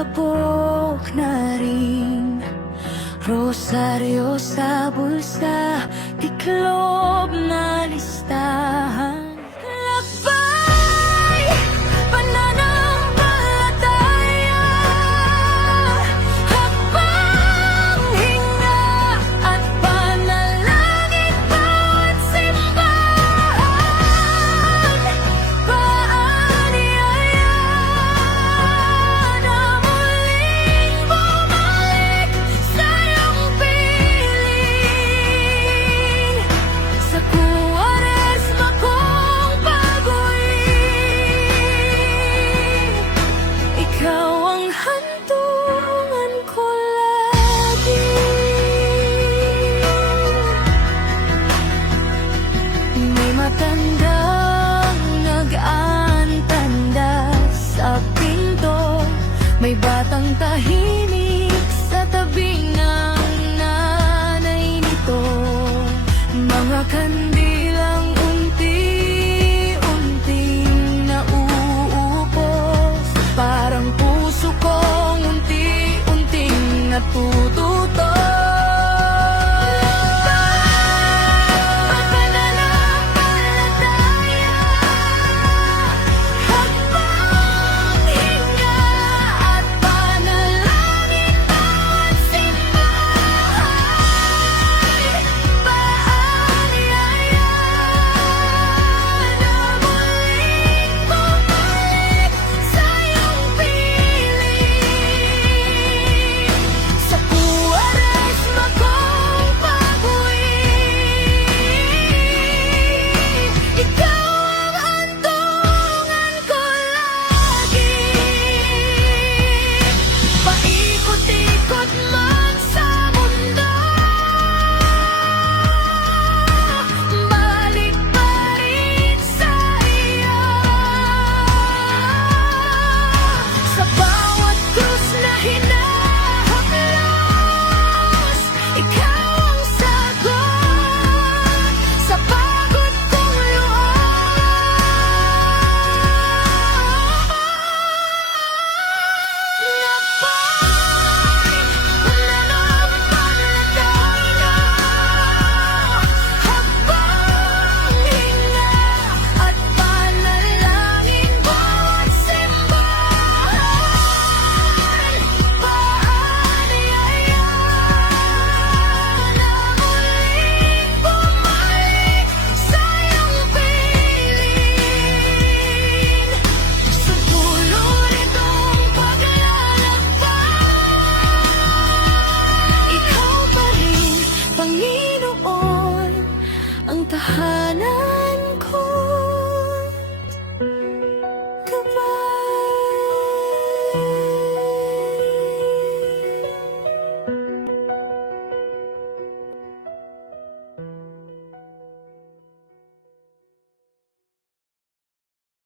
kabok na ring rosaryo sa bulsa, tiklob na listahan. Lakbay, pananampalataya, habang hinga at panalangin, bawat simbahan, paanyaya na muling bumalik sa iyong piling. Sa Kwaresma kong pag-uwi, ikaw ang hantungan ko lagi. May matandang nag-aantanda sa pinto, may batang tahimik sa tabi ng nanay nito. Mga kandilang unti-unting nauupos, parang puso kong unti-unting natutuyo.